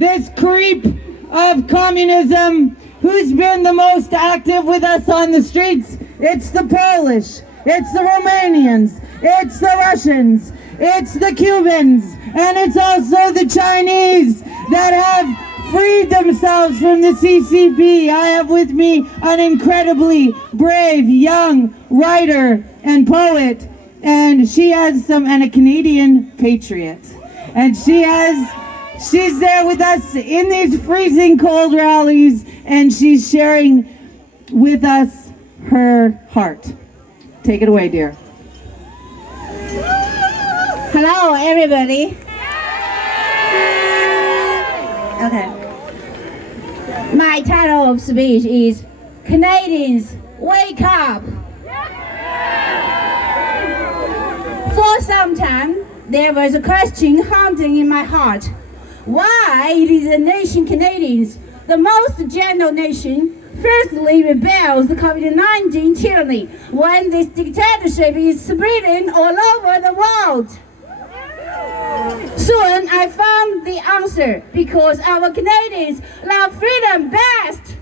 this creep of communism. Who's been the most active with us on the streets? It's the Polish, it's the Romanians, it's the Russians, it's the Cubans, and it's also the Chinese that have freed themselves from the CCP. I have with me an incredibly brave young writer and poet, and and a Canadian patriot. And she's there with us in these freezing cold rallies, and she's sharing with us her heart. Take it away, dear. Hello, everybody. Okay. My title of speech is Canadians, Wake Up! For some time, there was a question haunting in my heart. Why is the nation Canadians, the most gentle nation, firstly rebels the COVID-19 tyranny when this dictatorship is spreading all over the world? Soon I found the answer, because our Canadians love freedom best.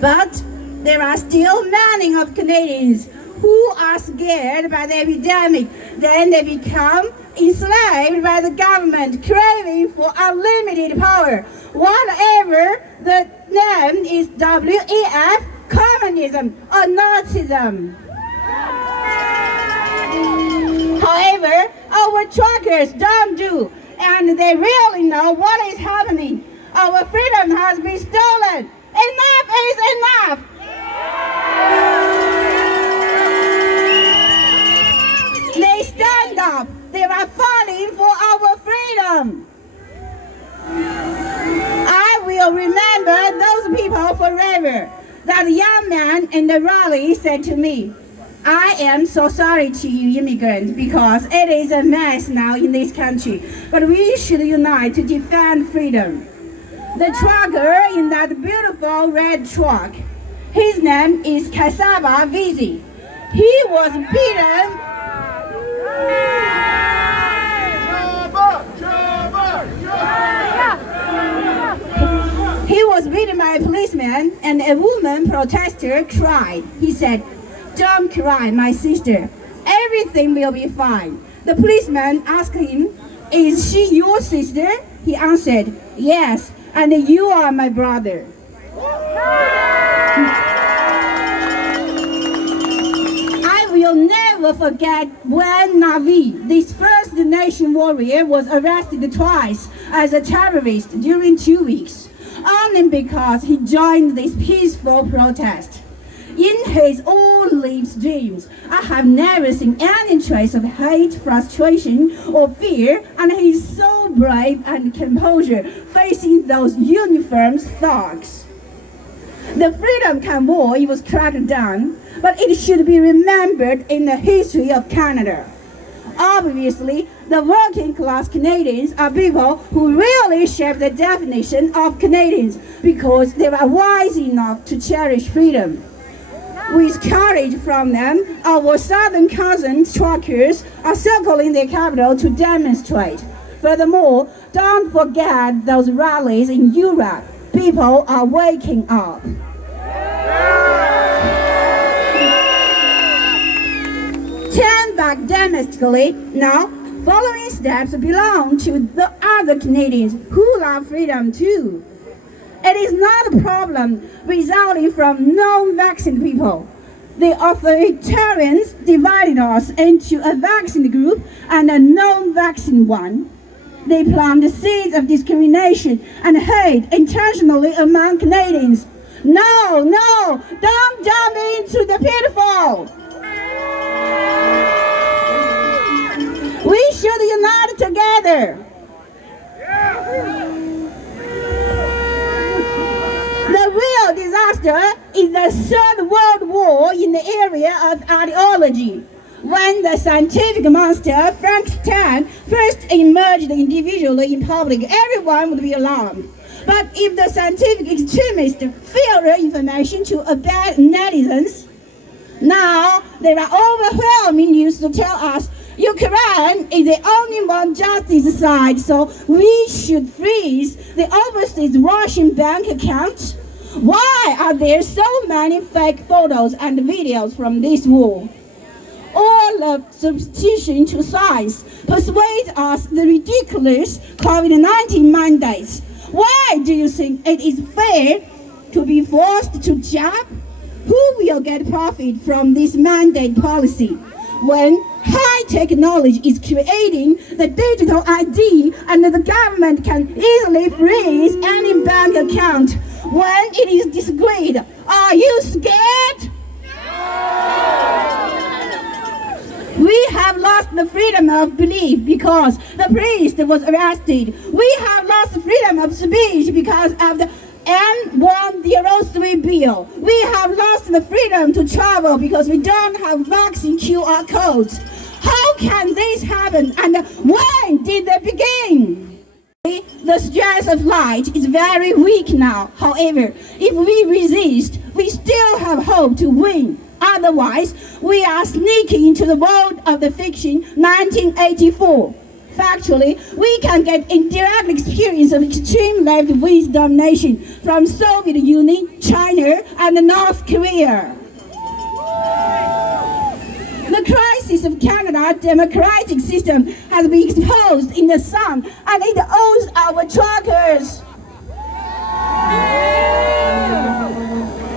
But there are still many of Canadians who are scared by the epidemic. Then they become enslaved by the government, craving for unlimited power. Whatever the name is, WEF, communism or Nazism. However, our truckers don't do, and they really know what is happening. Our freedom has been stolen. Enough is enough. They stand up. They are fighting for our freedom. I will remember those people forever. That young man in the rally said to me, I am so sorry to you immigrants, because it is a mess now in this country, but we should unite to defend freedom. The trucker in that beautiful red truck, his name is Cassava Vizi. He was beaten. He was beaten by a policeman, and a woman protester cried. He said, "Don't cry, my sister. Everything will be fine." The policeman asked him, "Is she your sister?" He answered, "Yes, and you are my brother." I will never forget when Navi, this First Nation warrior, was arrested twice as a terrorist during 2 weeks, only because he joined this peaceful protest. In his own lived dreams, I have never seen any trace of hate, frustration, or fear, and he is so brave and composure facing those uniformed thugs. The Freedom Convoy was cracked down, but it should be remembered in the history of Canada. Obviously, the working class Canadians are people who really shape the definition of Canadians, because they are wise enough to cherish freedom. With courage from them, our southern cousins truckers are circling the capital to demonstrate. Furthermore, don't forget those rallies in Europe. People are waking up. Turn back domestically now. Following steps belong to the other Canadians who love freedom too. It is not a problem resulting from non-vaccinated people. The authoritarians divided us into a vaccinated group and a non-vaccinated one. They plant seeds of discrimination and hate intentionally among Canadians. No, don't jump into the pitfall. We should unite together. The real disaster is the Third World War in the area of ideology. When the scientific monster Frankenstein first emerged individually in public, everyone would be alarmed. But if the scientific extremists filter information to abandon netizens, now there are overwhelming news to tell us, Ukraine is the only one justice side, so we should freeze the overseas Russian bank account. Why are there so many fake photos and videos from this war? All of substitution to science persuades us the ridiculous COVID-19 mandates. Why do you think it is fair to be forced to jab? Who will get profit from this mandate policy when high technology is creating the digital ID and the government can easily freeze any bank account when it is disagreed? Are you scared? We have lost the freedom of belief because the priest was arrested. We have lost freedom of speech because of the N103 bill. We have lost the freedom to travel because we don't have vaccine QR codes. How can this happen and when did they begin? The strength of light is very weak now. However, if we resist, we still have hope to win. Otherwise, we are sneaking into the world of the fiction 1984. Factually, we can get indirect experience of extreme left-wing domination from Soviet Union, China, and North Korea. The crisis of Canada's democratic system has been exposed in the sun, and it owes our truckers.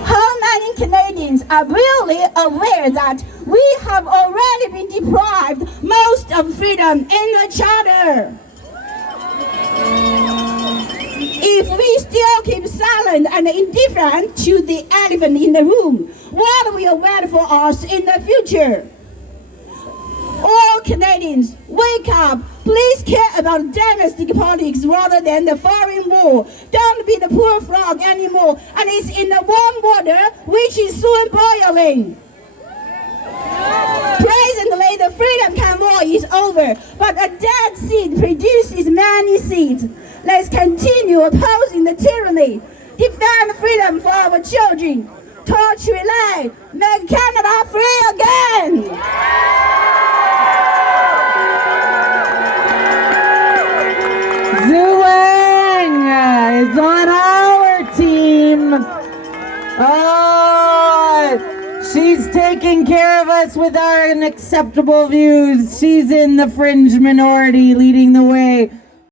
How many Canadians are really aware that we have already been deprived most of freedom in the Charter? If we still keep silent and indifferent to the elephant in the room, what will wait for us in the future? All Canadians, wake up. Please care about domestic politics rather than the foreign war. Don't be the poor frog anymore, and it's in the warm water which is soon boiling. Presently, the freedom convoy is over, but a dead seed produces many seeds. Let's continue opposing the tyranny. Defend freedom for our children. Torch relay. Make Canada free again. Zhuang is on our team. Oh, she's taking care of us with our unacceptable views. She's in the fringe minority leading the way.